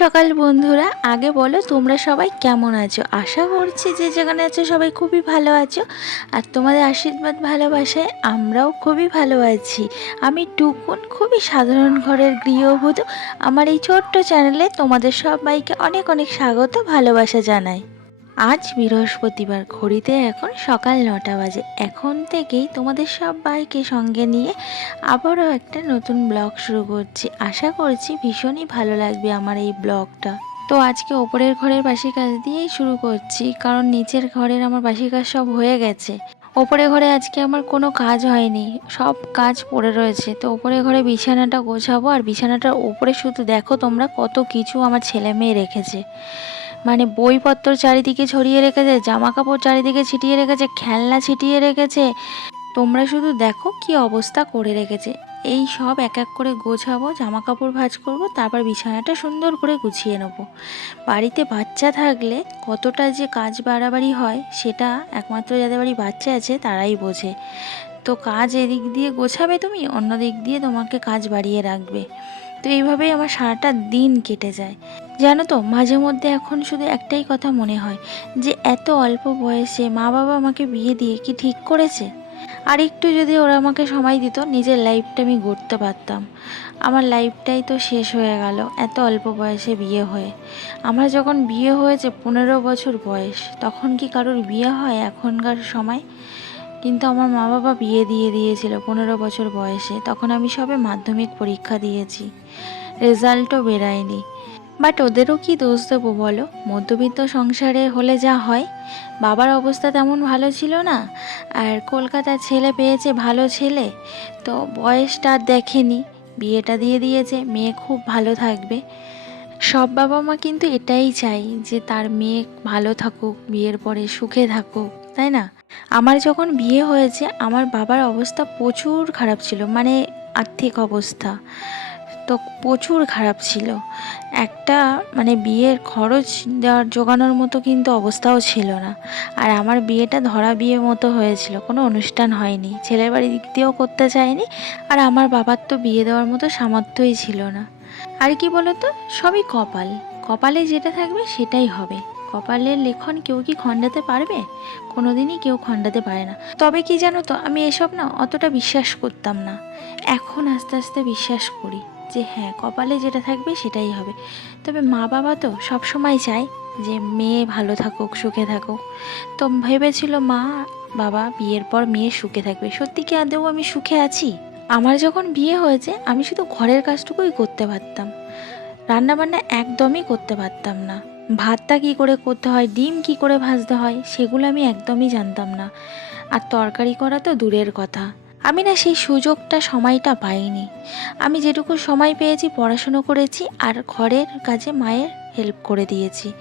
সকাল, বন্ধুরা। আগে বলো তোমরা সবাই কেমন আছো? আশা করছি যে যেখানে আছো সবাই খুবই ভালো আছো। আর তোমাদের আশীর্বাদ, ভালোবাসায় আমরাও খুবই ভালো আছি। আমি টুকুন, খুবই সাধারণ ঘরের গৃহবধূ। আমার এই ছোট্ট চ্যানেলে তোমাদের সবাইকে অনেক অনেক স্বাগত, ভালোবাসা জানাই। আজ বৃহস্পতিবার ঘড়িতে এখন সকাল নটা বাজে। এখন থেকেই তোমাদের সবাইকে সঙ্গে নিয়ে আবারও একটা নতুন ব্লগ শুরু করছি। আশা করছি ভীষণই ভালো লাগবে আমার এই ব্লগটা। তো আজকে ওপরের ঘরের বাসি কাজ দিয়েই শুরু করছি, কারণ নিচের ঘরের আমার বাসি কাজ সব হয়ে গেছে। ওপরে ঘরে আজকে আমার কোনো কাজ হয়নি, সব কাজ পড়ে রয়েছে। তো ওপরে ঘরে বিছানাটা গোছাবো, আর বিছানাটার ওপরে শুধু দেখো তোমরা কত কিছু আমার ছেলে মেয়ে রেখেছে। মানে বইপত্র চারিদিকে ছড়িয়ে রেখেছে জামা কাপড় চারিদিকে ছিটিয়ে রেখেছে, খেলনা ছিটিয়ে রেখেছে। তোমরা শুধু দেখো কি অবস্থা করে রেখেছে। এই সব এক এক করে গোছাবো জামা কাপড় ভাঁজ করব, তারপর বিছানাটা সুন্দর করে গুছিয়ে নেব। বাড়িতে বাচ্চা থাকলে কতটা যে কাজ বাড়াবাড়ি হয়, সেটা একমাত্র যাদের বাড়ি বাচ্চা আছে, তারাই বোঝে। তো কাজ এদিক দিয়ে গোছাবে তুমি, অন্য দিক দিয়ে তোমাকে কাজ বাড়িয়ে রাখবে। তো এইভাবেই আমার সারাটা দিন কেটে যায়। জানো তো, মাঝে মধ্যে এখন শুধু একটাই কথা মনে হয়, যে এত অল্প বয়সে মা বাবা আমাকে বিয়ে দিয়ে কি ঠিক করেছে? আর একটু যদি ওরা আমাকে সময় দিত, নিজের লাইফটা আমি গড়তে পারতাম। আমার লাইফটাই তো শেষ হয়ে গেল, এত অল্প বয়সে বিয়ে হয়ে। আমার যখন বিয়ে হয়েছে পনেরো বছর বয়স, তখন কি কারোর বিয়ে হয় এখনকার সময়? কিন্তু আমার মা বাবা বিয়ে দিয়ে দিয়েছিল পনেরো বছর বয়সে, তখন আমি সবে মাধ্যমিক পরীক্ষা দিয়েছি। রেজাল্টও বেরায়নি। বাট ওদেরও কি দোষ দেবো বলো? মধ্যবিত্ত সংসারে হলে যা হয়, বাবার অবস্থা তেমন ভালো ছিল না। আর কলকাতার ছেলে পেয়েছে ভালো ছেলে, তো বয়সটা দেখেনি। বিয়েটা দিয়ে দিয়েছে, মেয়ে খুব ভালো থাকবে। সব বাবা মা কিন্তু এটাই চাই যে তার মেয়ে ভালো থাকুক, বিয়ের পরে সুখে থাকুক, তাই না? আমার যখন বিয়ে হয়েছে, আমার বাবার অবস্থা প্রচুর খারাপ ছিল মানে আর্থিক অবস্থা। তো প্রচুর খারাপ ছিল। একটা মানে বিয়ের খরচ দেওয়ার জোগানোর মতো কিন্তু অবস্থাও ছিল না। আর আমার বিয়েটা ধরা বিয়ে মতো হয়েছিল, কোনো অনুষ্ঠান হয়নি। ছেলের বাড়ি দিক দিয়েও করতে চায়নি, আর আমার বাবার তো বিয়ে দেওয়ার মতো সামর্থ্যই ছিল না। আর কি বলতো, সবই কপাল। কপালে যেটা থাকবে সেটাই হবে। কপালের লেখন কেউ কি খণ্ডাতে পারবে? কোনোদিনই কেউ খণ্ডাতে পারে না। তবে কি জানো তো, আমি এসব না অতটা বিশ্বাস করতাম না। এখন আস্তে আস্তে বিশ্বাস করি। যে হ্যাঁ কপালে যেটা থাকবে সেটাই হবে। তবে মা বাবা তো সব সময় চায় যে মেয়ে ভালো থাকুক, সুখে থাকুক। তো ভেবেছিল মা বাবা বিয়ের পর মেয়ে সুখে থাকবে। সত্যি কি আদৌ আমি সুখে আছি? আমার যখন বিয়ে হয়েছে, আমি শুধু ঘরের কাজটুকুই করতে পারতাম। রান্নাবান্না একদমই করতে পারতাম না। ভাতটা কি করে করতে হয়, ডিম কি করে ভাজতে হয়, সেগুলো আমি একদমই জানতাম না। আর তরকারি করা তো দূরের কথা। আমি না সেই সুযোগটা, সময়টা পাইনি। আমি যেটুকু সময় পেয়েছি, পড়াশুনো করেছি আর ঘরের কাজে মায়ের হেল্প করে দিয়েছি।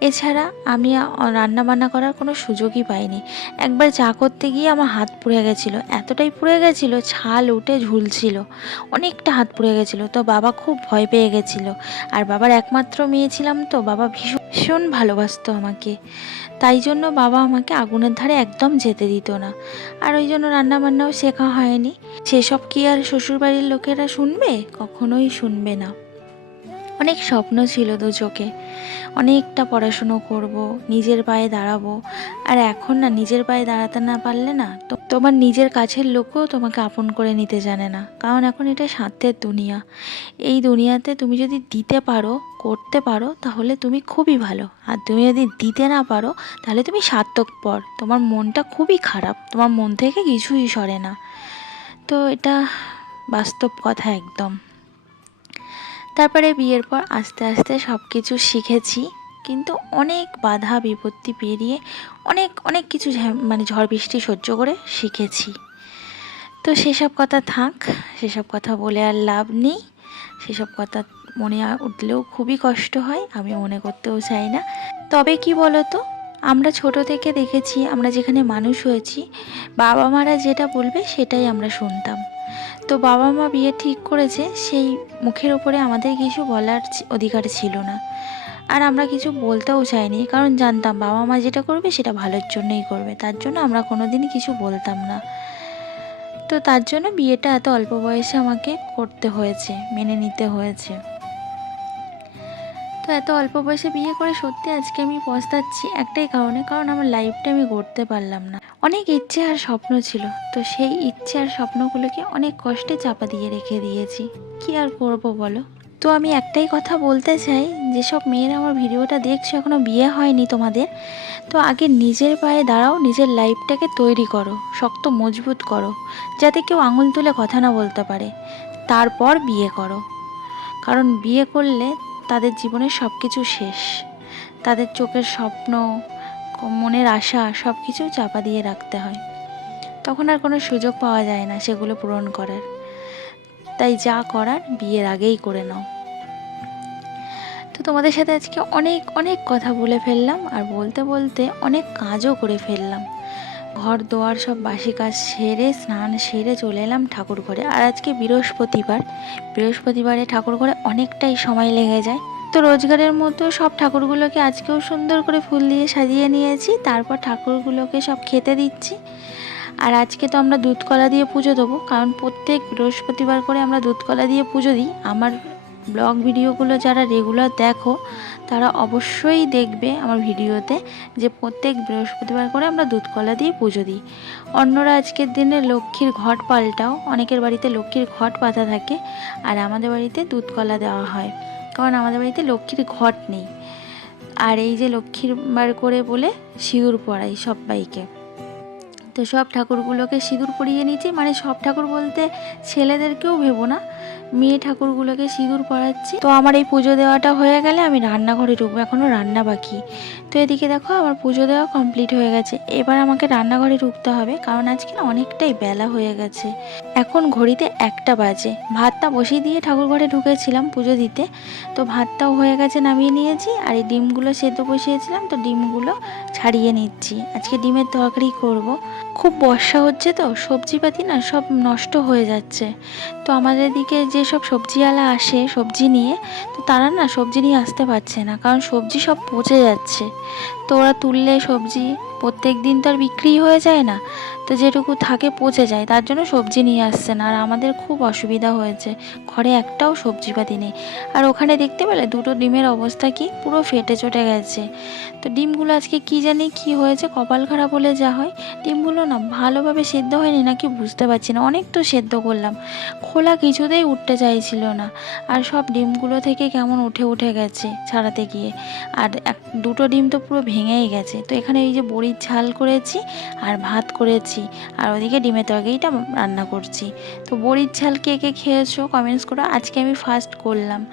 এছাড়া আমি রান্না বান্না করার কোনো সুযোগই পাইনি। একবার চা করতে গিয়ে আমার হাত পুড়ে গেছিল। এতটাই পুড়ে গেছিল, ছাল উঠে ঝুলছিল। অনেকটা হাত পুড়ে গেছিল, তো বাবা খুব ভয় পেয়ে গেছিল। আর বাবার একমাত্র মেয়ে ছিলাম তো, বাবা ভীষণ ভীষণ ভালোবাসতো আমাকে। তাই জন্য বাবা আমাকে আগুনের ধারে একদম যেতে দিত না। আর ওই জন্য রান্নাবান্নাও শেখা হয়নি। সেসব কি আর শ্বশুরবাড়ির লোকেরা শুনবে? কখনোই শুনবে না। অনেক স্বপ্ন ছিল দু চোখে অনেকটা পড়াশুনো করব, নিজের পায়ে দাঁড়াবো। আর এখন না, নিজের পায়ে দাঁড়াতে না পারলে না, তো তোমার নিজের কাছের লোকও তোমাকে আপন করে নিতে জানে না। কারণ এখন এটা স্বার্থের দুনিয়া। এই দুনিয়াতে তুমি যদি দিতে পারো, করতে পারো, তাহলে তুমি খুবই ভালো। আর তুমি যদি দিতে না পারো, তাহলে তুমি স্বার্থপর তোমার মনটা খুবই খারাপ, তোমার মন থেকে কিছুই সরে না। তো এটা বাস্তব কথা একদম। তারপরে বিয়ের পর আস্তে আস্তে সব কিছু শিখেছি, কিন্তু অনেক বাধা বিপত্তি পেরিয়ে অনেক অনেক কিছু মানে ঝড় বৃষ্টি সহ্য করে শিখেছি। তো সেসব কথা থাক, সেসব কথা বলে আর লাভ নেই, সেসব কথা মনে উঠলেও খুবই কষ্ট হয়, আমি মনে করতেও চাই না। তবে কি বলো তো আমরা ছোট থেকে দেখেছি, আমরা যেখানে মানুষ হয়েছি বাবা মারা যেটা বলবে সেটাই আমরা শুনতাম। তো বাবা মা বিয়ে ঠিক করেছে, সেই মুখের ওপরে আমাদের কিছু বলার অধিকার ছিল না। আর আমরা কিছু বলতেও চাইনি, কারণ জানতাম বাবা মা যেটা করবে সেটা ভালোর জন্যই করবে, তার জন্য আমরা কোনো দিনই কিছু বলতাম না। তো তার জন্য বিয়েটা এত অল্প বয়সে আমাকে করতে হয়েছে, মেনে নিতে হয়েছে। তো এত অল্প বয়সে বিয়ে করে সত্যি আজকে আমি পস্তাচ্ছি একটাই কারণে, কারণ আমার লাইফটা আমি গড়তে পারলাম না। অনেক ইচ্ছে আর স্বপ্ন ছিল, তো সেই ইচ্ছে আর স্বপ্নগুলোকে অনেক কষ্টে চাপা দিয়ে রেখে দিয়েছি। কি আর করব বলো? তো আমি একটাই কথা বলতে চাই, যেসব মেয়েরা আমার ভিডিওটা দেখছ এখনও বিয়ে হয়নি তোমাদের, তো আগে নিজের পায়ে দাঁড়াও, নিজের লাইফটাকে তৈরি করো, শক্ত মজবুত করো, যাতে কেউ আঙুল তুলে কথা না বলতে পারে। তারপর বিয়ে করো। কারণ বিয়ে করলে তাদের জীবনের সব কিছু শেষ। তাদের চোখের স্বপ্ন, মনের আশা সব কিছু চাপা দিয়ে রাখতে হয়। তখন আর কোনো সুযোগ পাওয়া যায় না সেগুলো পূরণ করার। তাই যা করার বিয়ের আগেই করে নাও। তো তোমাদের সাথে আজকে অনেক অনেক কথা বলে ফেললাম আর বলতে বলতে অনেক কাজও করে ফেললাম। ঘর দোয়ার সব বাসি কাজ সেরে, স্নান সেরে চলে এলাম ঠাকুর ঘরে। আর আজকে বৃহস্পতিবার। বৃহস্পতিবারে ঠাকুর ঘরে অনেকটাই সময় লেগে যায়। তো রোজগারের মতো সব ঠাকুরগুলোকে আজকেও সুন্দর করে ফুল দিয়ে সাজিয়ে নিয়েছি। তারপর ঠাকুরগুলোকে সব খেতে দিচ্ছি। আর আজকে তো আমরা দুধ কলা দিয়ে পুজো দেবো। কারণ প্রত্যেক বৃহস্পতিবার করে আমরা দুধ কলা দিয়ে পুজো দিই। আমার ব্লগ ভিডিওগুলো যারা রেগুলার দেখো, তারা অবশ্যই দেখবে আমার ভিডিওতে যে প্রত্যেক বৃহস্পতিবার করে আমরা দুধ কলা দিয়ে পুজো দিই। অন্যরা আজকের দিনে লক্ষ্মীর ঘট পাল্টাও, অনেকের বাড়িতে লক্ষ্মীর ঘট পাতা থাকে আর আমাদের বাড়িতে দুধ কলা দেওয়া হয়। কারণ আমাদের বাড়িতে লক্ষ্মীর ঘট নেই। আর এই যে লক্ষ্মীর বার করে বলে সিঁদুর পরাই সবাইকে। তো সব ঠাকুরগুলোকে সিঁদুর পরিয়ে নিয়েছি মানে সব ঠাকুর বলতে ছেলেদেরকেও ভেবো না মেয়ে ঠাকুরগুলোকে সিঁদুর পরাচ্ছি। তো আমার এই পুজো দেওয়াটা হয়ে গেলে আমি রান্নাঘরে ঢুকবো এখনও রান্না বাকি। তো এদিকে দেখো আমার পুজো দেওয়া কমপ্লিট হয়ে গেছে। এবার আমাকে রান্নাঘরে ঢুকতে হবে, কারণ আজকে অনেকটাই বেলা হয়ে গেছে। এখন ঘড়িতে একটা বাজে। ভাতটা বসিয়ে দিয়ে ঠাকুর ঘরে ঢুকেছিলাম পুজো দিতে। তো ভাতটাও হয়ে গেছে, নামিয়ে নিয়েছি। আর এই ডিমগুলো সেদ্ধ বসিয়েছিলাম, তো ডিমগুলো ছাড়িয়ে নিচ্ছি। আজকে ডিমের তরকারি করব। খুব বর্ষা হচ্ছে তো, সবজিপাতি না সব নষ্ট হয়ে যাচ্ছে। তো আমাদের দিকে যেসব সবজিওয়ালা আসে, সবজি নিয়ে, তো তারা না সবজি নিয়ে আসতে পারছে না, কারণ সবজি সব পচে যাচ্ছে। তো ওরা তুললে সবজি প্রত্যেক দিন তো আর বিক্রি হয়ে যায় না। তো যেটুকু থাকে পচে যায়, তার জন্য সবজি নিয়ে আসছে না আর আমাদের খুব অসুবিধা হয়েছে, ঘরে একটাও সবজিপাতি নেই। আর ওখানে দেখতে পেলে দুটো ডিমের অবস্থা কি, পুরো ফেটে চটে গেছে। তো ডিমগুলো আজকে কি জানি কি হয়েছে, কপাল খারাপ হলে যা হয়। ডিমগুলো না ভালোভাবে সেদ্ধ হয়নি নাকি বুঝতে পারছি না, অনেক তো সেদ্ধ করলাম। খোলা কিছুতেই উঠতে চাইছিল না। আর সব ডিমগুলো থেকে কেমন উঠে উঠে গেছে ছাড়াতে গিয়ে। আর এক, দুটো ডিম তো পুরো ভেঙেই গেছে। তো এখানে এই যে বড়ির ঝাল করেছি আর ভাত করেছি। আর ওদিকে ডিমের তরকারিটা রান্না করছি। তো বড়ির ঝাল কে কে খেয়েছো কমেন্টস করো। আজকে আমি ফার্স্ট করলাম।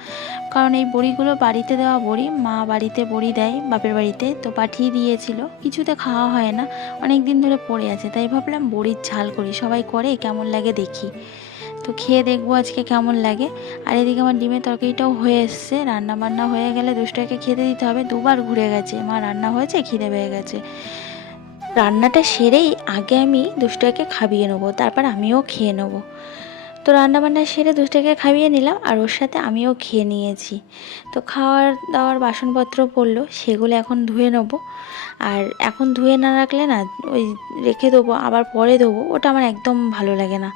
কারণ এই বড়িগুলো বাড়িতে দেওয়া বড়ি, মা বাড়িতে বড়ি দেয়, বাপের বাড়িতে। তো পাঠিয়ে দিয়েছিল। কিছুতে খাওয়া হয় না। অনেক দিন ধরে পড়ে আছে। তাই ভাবলাম বড়ির ঝাল করি। সবাই করে, কেমন লাগে দেখি। তো খেয়ে দেখব আজকে কেমন লাগে। আর এদিকে আমার ডিমের তরকারিটাও হয়ে এসছে। রান্না বান্না হয়ে গেলে দুষ্টকে খেতে দিতে হবে। দুবার ঘুরে গেছে। মা রান্না হয়েছে, খিদে পেয়ে গেছে। রান্নাটা সেরেই আগে আমি দুষ্টকে খাবিয়ে নেব, তারপর আমিও খেয়ে নেব। তো রান্না বান্না সেরে দুষ্টকে খাইয়ে নিলাম আর ওর সাথে আমিও খেয়ে নিয়েছি। তো খাওয়ার দাওয়ার বাসনপত্র পড়ল, সেগুলো এখন ধুয়ে নেব। আর এখন ধুয়ে না রাখলে না, ওই রেখে দেবো, আবার পরে দেবো, ওটা আমার একদম ভালো লাগে না।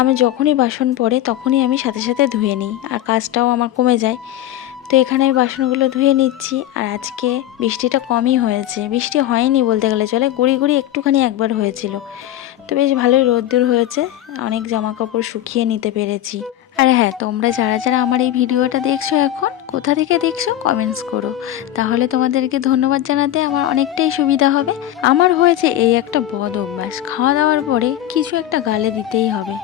আমি যখনই বাসন পড়ে তখনই আমি সাথে সাথে ধুয়ে নিই, আর কাজটাও আমার কমে যায়। তো এখানে আমি বাসনগুলো ধুয়ে নিচ্ছি। আর আজকে বৃষ্টিটা কমই হয়েছে। বৃষ্টি হয়নি বলতে গেলে চলে, গুড়ি গুড়ি একটুখানি একবার হয়েছিল। তো বেশ ভালোই রোদ্দুর হয়েছে, অনেক জামা কাপড় শুকিয়ে নিতে পেরেছি। আর হ্যাঁ তোমরা যারা যারা আমার এই ভিডিওটা দেখছ এখন, কোথা থেকে দেখছ কমেন্টস করো। তাহলে তোমাদেরকে ধন্যবাদ জানাতে আমার অনেকটাই সুবিধা হবে। আমার হয়েছে এই একটা বদ অভ্যাস। খাওয়া দাওয়ার পরে কিছু একটা গালে দিতেই হবে।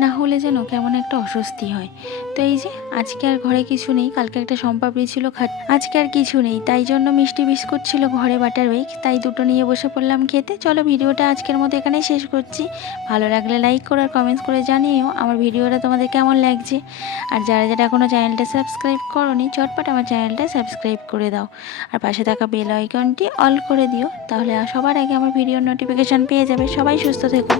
না হলে যেন কেমন একটা অস্বস্তি হয়। তো এই যে আজকে আর ঘরে কিছু নেই, কালকে একটা সম্পাবড়ি ছিল খাট। আজকে আর কিছু নেই, তাই জন্য মিষ্টি বিস্কুট ছিল ঘরে বাটার উইক, তাই দুটো নিয়ে বসে পড়লাম খেতে। চলো ভিডিওটা আজকের মতো এখানেই শেষ করছি। ভালো লাগলে লাইক করো আর কমেন্টস করে জানিও আমার ভিডিওটা তোমাদের কেমন লাগছে। আর যারা যারা এখনও চ্যানেলটা সাবস্ক্রাইব করোনি, চটপট আমার চ্যানেলটা সাবস্ক্রাইব করে দাও। আর পাশে থাকা বেল আইকনটি অল করে দিও, তাহলে সবার আগে আমার ভিডিওর নোটিফিকেশান পেয়ে যাবে। সবাই সুস্থ থেকো।